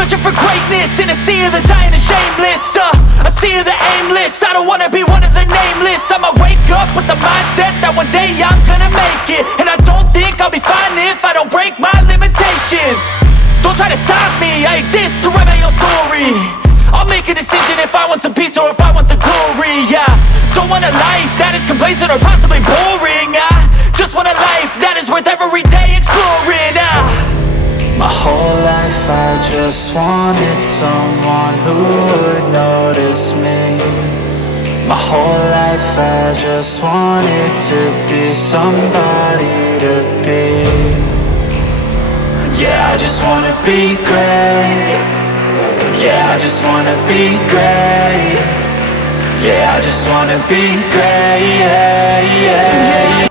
Searching for greatness in a sea of the dying and shameless, a sea of the aimless. I don't wanna be one of the nameless. I'ma wake up with the mindset that one day I'm gonna make it. And I don't think I'll be fine if I don't break my limitations. Don't try to stop me, I exist to write my own story. I'll make a decision if I want some peace or if I want the glory. Yeah, don't want a life that is complacent or possibly boring. I just want a life that is worth every day exploring. My whole life I just wanted someone who would notice me. My whole life I just wanted to be somebody to be. Yeah, I just wanna be great. Yeah, I just wanna be great. Yeah, I just wanna be great. Yeah, yeah, yeah.